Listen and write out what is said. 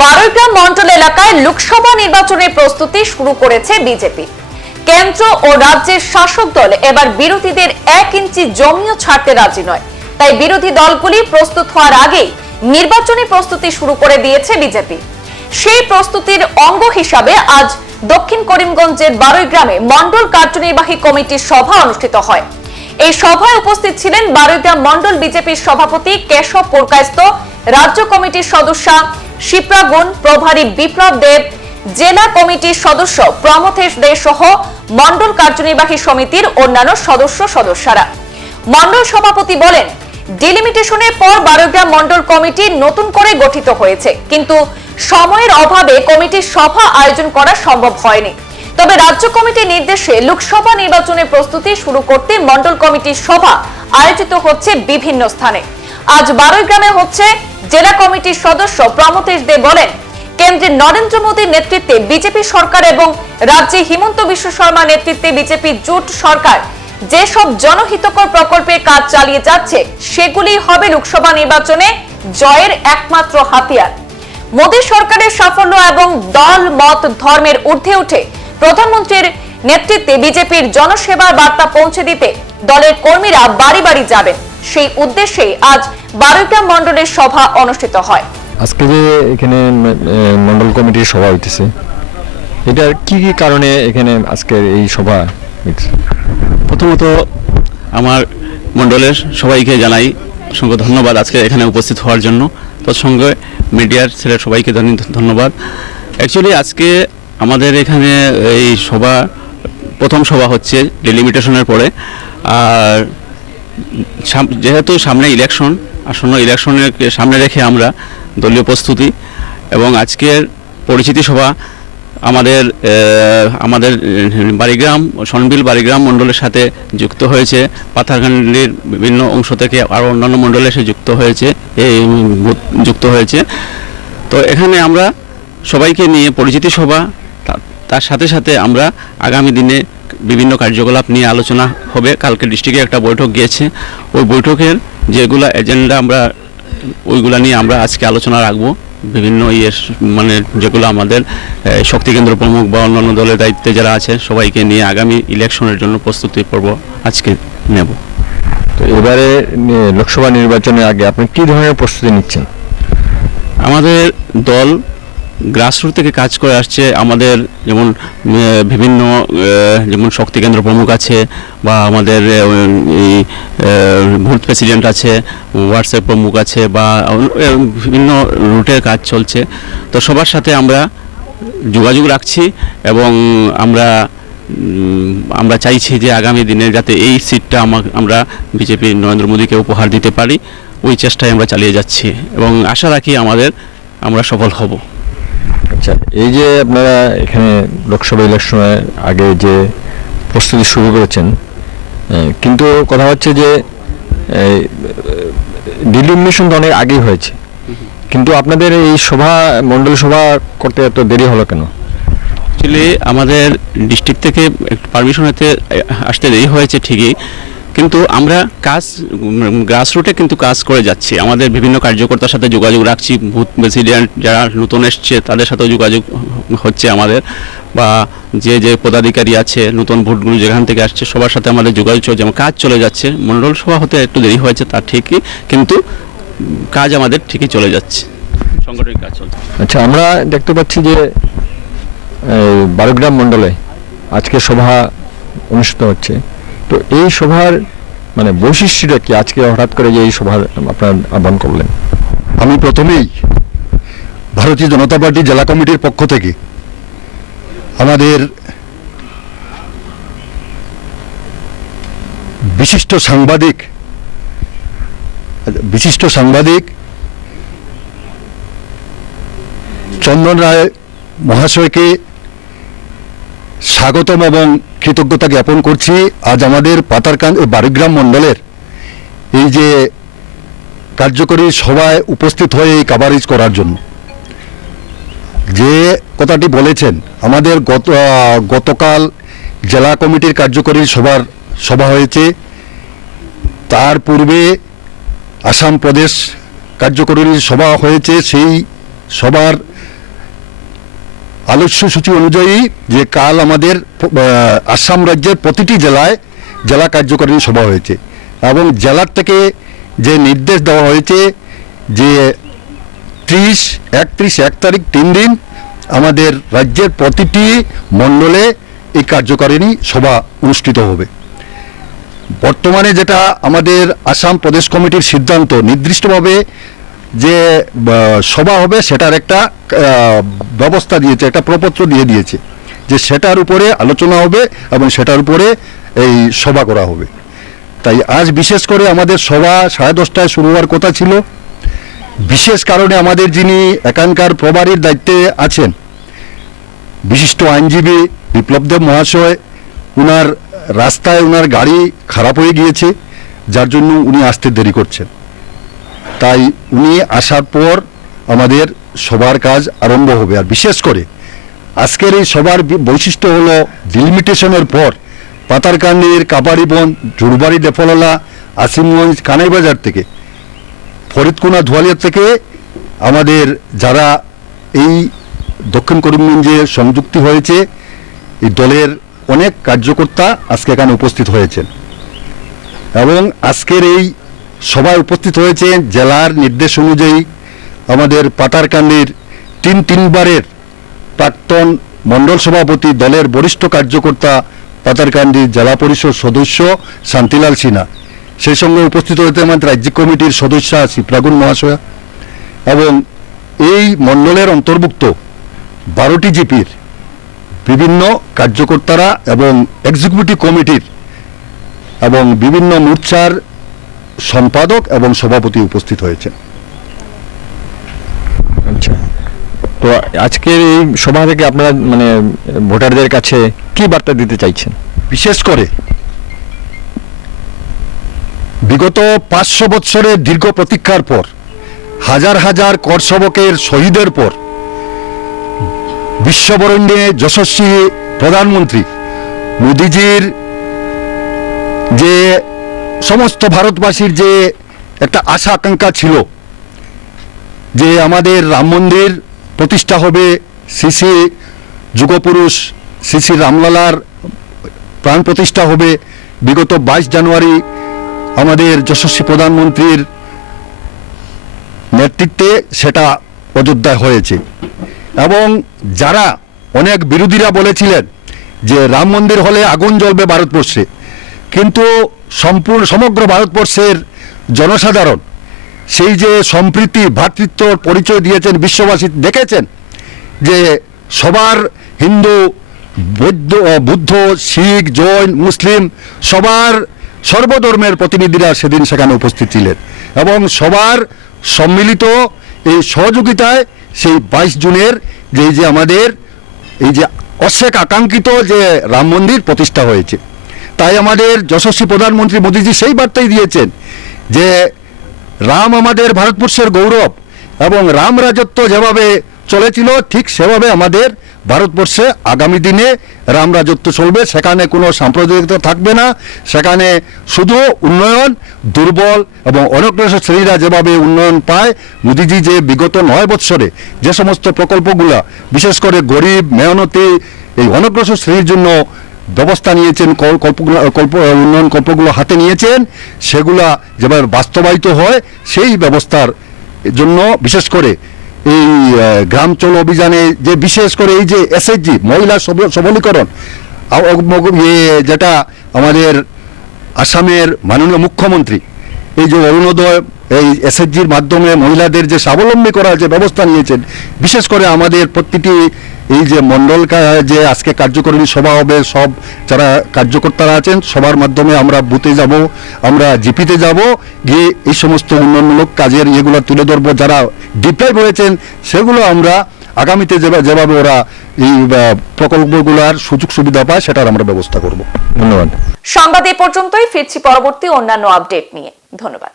বারৈগ্রাম মন্ডল এলাকায় লোকসভা নির্বাচনের প্রস্তুতি শুরু করেছে বিজেপি। কেন্দ্র ও রাজ্যের শাসক দল এবার বিরোধীদের 1 ইঞ্চি জমিও ছাড়তে রাজি নয়। তাই বিরোধী দলগুলি প্রস্তুত হওয়ার আগেই নির্বাচনী প্রস্তুতি শুরু করে দিয়েছে বিজেপি। সেই প্রস্তুতির অঙ্গ হিসাবে আজ দক্ষিণ করিমগঞ্জের বারৈগ্রামে মন্ডল কার্যনির্বাহী কমিটির সভা অনুষ্ঠিত হয়। এই সভায় উপস্থিত ছিলেন বারৈগ্রাম মন্ডল বিজেপির সভাপতি কেশব পুরকায়স্থ, রাজ্য কমিটির সদস্যা শিপ্রা গুণ, প্রভারী বিপ্লব দেব, জেলা কমিটির সদস্য প্রমথেশ দে সহ মন্ডল কার্যনির্বাহী সমিতির অন্যান্য সদস্যরা। মন্ডল সভাপতি বলেন, ডিলিমিটেশনের পর বারৈগ্রাম মন্ডল কমিটি নতুন করে গঠিত হয়েছে, কিন্তু সময়ের অভাবে কমিটির সভা আয়োজন করা সম্ভব হয়নি। তবে রাজ্য কমিটির নির্দেশে লোকসভা নির্বাচনের প্রস্তুতি শুরু করতে মন্ডল কমিটির সভা আয়োজিত হচ্ছে বিভিন্ন স্থানে। আজ বারৈগ্রামে হচ্ছে। জেলা কমিটির সদস্য প্রমথেশ দে বলেন, কেন্দ্রে নরেন্দ্র মোদীর নেতৃত্বে বিজেপি সরকার এবং রাজ্যে হিমন্ত বিশ্ব শর্মা নেতৃত্বে বিজেপি জোট সরকার যেসব জনহিতকর প্রকল্পের কাজ চালিয়ে যাচ্ছে, সেগুলি হবে লোকসভা নির্বাচনে জয়ের একমাত্র হাতিয়ার। মোদী সরকারের সাফল্য এবং দল মত ধর্মের ঊর্ধ্বে উঠে প্রধানমন্ত্রীর নেতৃত্বে বিজেপির জনসেবার বার্তা পৌঁছে দিতে দলের কর্মীরা বাড়ি বাড়ি যাবেন। সেই উদ্দেশ্যে আজ বারৈগ্রাম মন্ডলের সভা অনুষ্ঠিত হয়। আজকে যে এখানে মন্ডল কমিটির সভা হইতেছে, এটার কি কি কারণে এখানে আজকের এই সভা হইতেছে? প্রথমত আমার মন্ডলের সবাইকে জানাই অসংখ্য ধন্যবাদ আজকে এখানে উপস্থিত হওয়ার জন্য। তৎসঙ্গে মিডিয়ার ছেলে সবাইকে ধন্যবাদ। অ্যাকচুয়ালি আজকে আমাদের এখানে এই সভা প্রথম সভা হচ্ছে ডিলিমিটেশনের পরে। আর যেহেতু সামনে ইলেকশন, আসন্ন ইলেকশনের সামনে রেখে আমরা দলীয় প্রস্তুতি এবং আজকের পরিচিতি সভা আমাদের বাড়িগ্রাম সনবিল বাড়িগ্রাম মণ্ডলের সাথে যুক্ত হয়েছে। পাথারকান্দির বিভিন্ন অংশ থেকে আরও অন্যান্য মণ্ডলে এসে যুক্ত হয়েছে। তো এখানে আমরা সবাইকে নিয়ে পরিচিতি সভা, তার সাথে সাথে আমরা আগামী দিনে বিভিন্ন কার্যকলাপ নিয়ে আলোচনা হবে। কালকে ডিস্ট্রিক্টে একটা বৈঠক গিয়েছে, ওই বৈঠকের যেগুলো এজেন্ডা ওইগুলা নিয়ে আমরা আজকে আলোচনা রাখবো। বিভিন্ন মানে যেগুলো আমাদের শক্তি কেন্দ্র প্রমুখ বা অন্যান্য দলের দায়িত্বে যারা আছে সবাইকে নিয়ে আগামী ইলেকশনের জন্য প্রস্তুতি পর্ব আজকে নেব। তো এবারে লোকসভা নির্বাচনের আগে আপনি কি ধরনের প্রস্তুতি নিচ্ছেন? আমাদের দল গ্রাসরুট থেকে কাজ করে আসছে। আমাদের যেমন বিভিন্ন যেমন শক্তি কেন্দ্র প্রমুখ আছে, বা আমাদের বুথ প্রেসিডেন্ট আছে, হোয়াটসঅ্যাপ প্রমুখ আছে, বা বিভিন্ন রুটের কাজ চলছে। তো সবার সাথে আমরা যোগাযোগ রাখছি এবং আমরা চাইছি যে আগামী দিনে যাতে এই সিটটা আমরা বিজেপি নরেন্দ্র মোদীকে উপহার দিতে পারি, ওই চেষ্টায় আমরা চালিয়ে যাচ্ছি এবং আশা রাখি আমরা সফল হব। আচ্ছা, এই যে আপনারা এখানে লোকসভা ইলেকশনের আগে যে প্রস্তুতি শুরু করেছেন, কিন্তু কথা হচ্ছে যে ডিলিমিনেশন তো অনেক আগেই হয়েছে, কিন্তু আপনাদের এই মন্ডল সভা করতে এত দেরি হলো কেন? অ্যাকচুয়ালি আমাদের ডিস্ট্রিক্ট থেকে পারমিশন আসতে দেরি হয়েছে ঠিকই, কিন্তু আমরা গ্রাসরুটে কিন্তু কাজ করে যাচ্ছি। আমাদের বিভিন্ন কার্যকর্তার সাথে যোগাযোগ রাখছি, বুথ প্রেসিডেন্ট যারা নতুন এসছে তাদের সাথেও যোগাযোগ হচ্ছে আমাদের, বা যে পদাধিকারী আছে নতুন ভোটগুলো যেখান থেকে আসছে সবার সাথে আমাদের যোগাযোগ চলছে, যেমন কাজ চলে যাচ্ছে। মন্ডল সভা হতে একটু দেরি হয়েছে তা ঠিকই, কিন্তু কাজ আমাদের ঠিকই চলে যাচ্ছে, সংগঠনিক কাজ চলছে। আচ্ছা, আমরা দেখতে পাচ্ছি যে বারৈগ্রাম মন্ডলে আজকে সভা অনুষ্ঠিত হচ্ছে। তো এই সভার মানে বৈশিষ্ট্যটা কি? আজকে হঠাৎ করে যে এই সভার আপনার আহ্বান করলেন? আমি প্রথমেই ভারতীয় জনতা পার্টি জেলা কমিটির পক্ষ থেকে আমাদের বিশিষ্ট সাংবাদিক চন্দন রায় মহাশয়কে স্বাগতম এবং কৃতজ্ঞতা জ্ঞাপন করছি। আজ আমাদের বারৈগ্রাম মণ্ডলের এই যে কার্যকরী সভায় উপস্থিত হয়ে এই কাভারেজ করার জন্য। যে কথাটি বলেছেন, আমাদের গতকাল জেলা কমিটির কার্যকরী সভা হয়েছে, তার পূর্বে আসাম প্রদেশ কার্যকরী সভা হয়েছে। সেই সবার আলোচ্যসূচি অনুযায়ী যে কাল আমাদের আসাম রাজ্যের প্রতিটি জেলায় জেলা কার্যকারিণী সভা হয়েছে এবং জেলার থেকে যে নির্দেশ দেওয়া হয়েছে যে 31 তারিখ 3 দিন আমাদের রাজ্যের প্রতিটি মণ্ডলে এই কার্যকারিণী সভা অনুষ্ঠিত হবে। বর্তমানে যেটা আমাদের আসাম প্রদেশ কমিটির সিদ্ধান্ত, নির্দিষ্টভাবে যে সভা হবে সেটার একটা ব্যবস্থা দিয়েছে, একটা প্রপত্র দিয়ে দিয়েছে যে সেটার উপরে আলোচনা হবে এবং সেটার উপরে এই সভা করা হবে। তাই আজ বিশেষ করে আমাদের সভা 10:30টায় শুরু হওয়ার কথা ছিল। বিশেষ কারণে আমাদের যিনি এখানকার প্রভারীর দায়িত্বে আছেন বিশিষ্ট আইনজীবী বিপ্লবদেব মহাশয়, উনার রাস্তায় উনার গাড়ি খারাপ হয়ে গিয়েছে, যার জন্য উনি আসতে দেরি করছেন। তাই উনি আসার পর আমাদের সবার কাজ আরম্ভ হবে। আর বিশেষ করে আজকের এই সবার বৈশিষ্ট্য হলো ডিলিমিটেশনের পর পাতারকান্দির কাপাড়িবন, জুড়বাড়ি, দেফললা, আসিমগঞ্জ, কানাইবাজার থেকে, ফরিদকুনা, ধোয়ালিয়া থেকে আমাদের যারা এই দক্ষিণ করিমগঞ্জে সংযুক্তি হয়েছে, এই দলের অনেক কার্যকর্তা আজকে এখানে উপস্থিত হয়েছেন এবং আজকের এই সভায় উপস্থিত হয়েছেন জেলার নির্দেশ অনুযায়ী আমাদের পাতারকান্দির তিনবারের প্রাক্তন মণ্ডল সভাপতি, দলের বরিষ্ঠ কার্যকর্তা, পাতারকান্দি জেলা পরিষদ সদস্য শান্তিলাল সিনহা, সেই সঙ্গে উপস্থিত হয়েছে আমাদের রাজ্য কমিটির সদস্য শিপ্রাগুন মহাশয়া এবং এই মণ্ডলের অন্তর্ভুক্ত 12টি জিপির বিভিন্ন কার্যকর্তারা এবং এক্সিকিউটিভ কমিটির এবং বিভিন্ন মোর্চার সম্পাদক এবং সভাপতি উপস্থিত হয়েছেন। আচ্ছা, তো আজকের এই সভা থেকে আপনারা মানে ভোটারদের কাছে কি বার্তা দিতে চাইছেন? বিশেষ করে বিগত 500 বৎসরের দীর্ঘ প্রতীক্ষার পর, হাজার হাজার করসবকের শহীদের পর বিশ্ববরেণ্যে যশস্বী প্রধানমন্ত্রী মোদিজির যে সমস্ত ভারতবাসীর যে একটা আশা আকাঙ্ক্ষা ছিল যে আমাদের রাম মন্দির প্রতিষ্ঠা হবে, শ্রী যুগপুরুষ শ্রী রামলালার প্রাণ প্রতিষ্ঠা হবে, বিগত 22 জানুয়ারি আমাদের যশস্বী প্রধানমন্ত্রীর নেতৃত্বে সেটা অযোধ্যায় হয়েছে। এবং যারা অনেক বিরোধীরা বলেছিলেন যে রাম মন্দির হলে আগুন জ্বলবে ভারতবর্ষে, কিন্তু সমগ্র ভারতবর্ষের জনসাধারণ সেই যে সম্প্রীতি, ভ্রাতৃত্বর পরিচয় দিয়েছেন বিশ্ববাসী, দেখেছেন যে সবার হিন্দু, বুদ্ধ, শিখ, জৈন, মুসলিম সবার সর্বধর্মের প্রতিনিধিরা সেদিন সেখানে উপস্থিত ছিলেন এবং সবার সম্মিলিত এই সহযোগিতায় সেই 22 জুনের যে আমাদের এই যে অশেষ আকাঙ্ক্ষিত যে রাম মন্দির প্রতিষ্ঠা হয়েছে। তাই আমাদের যশস্বী প্রধানমন্ত্রী মোদিজি সেই বার্তাই দিয়েছেন যে রাম আমাদের ভারতবর্ষের গৌরব এবং রাম রাজত্ব যেভাবে চলেছিল ঠিক সেভাবে আমাদের ভারতবর্ষে আগামী দিনে রাম রাজত্ব চলবে। সেখানে কোনো সাম্প্রদায়িকতা থাকবে না, সেখানে শুধু উন্নয়ন, দুর্বল এবং অনগ্রসর শ্রেণীরা যেভাবে উন্নয়ন পায়, মোদিজি যে বিগত 9 বৎসরে যে সমস্ত প্রকল্পগুলা বিশেষ করে গরিব, মেহনতি, এই অনগ্রসর শ্রেণীর জন্য ব্যবস্থা নিয়েছেন, উন্নয়ন কল্পগুলো হাতে নিয়েছেন, সেগুলা যেভাবে বাস্তবায়িত হয় সেই ব্যবস্থার জন্য বিশেষ করে এই গ্রাম চলো অভিযানে যে বিশেষ করে এই যে এসএইচজি মহিলা সবলীকরণ যেটা আমাদের আসামের মাননীয় মুখ্যমন্ত্রী এই যে অরুণোদয়, এই এসএইচজির মাধ্যমে মহিলাদের যে স্বাবলম্বী করার যে ব্যবস্থা নিয়েছেন, বিশেষ করে আমাদের প্রতিটি এই যে মণ্ডল যে আজকে কার্যকরিণী সভা হবে, সব যারা কার্যকর্তারা আছেন সবার মাধ্যমে আমরা বুথে যাব, আমরা জিপিতে যাব, গিয়ে এই সমস্ত উন্নয়নমূলক কাজের এগুলো তুলে ধরবো। যারা ডিপ্রাইভ হয়েছেন সেগুলো আমরা আগামীতে যেভাবে ওরা এই প্রকল্পগুলোর সুযোগ সুবিধা পায় সেটার আমরা ব্যবস্থা করব। ধন্যবাদ। সংবাদ এ পর্যন্তই, ফিরছি পরবর্তী অন্যান্য আপডেট নিয়ে। ধন্যবাদ।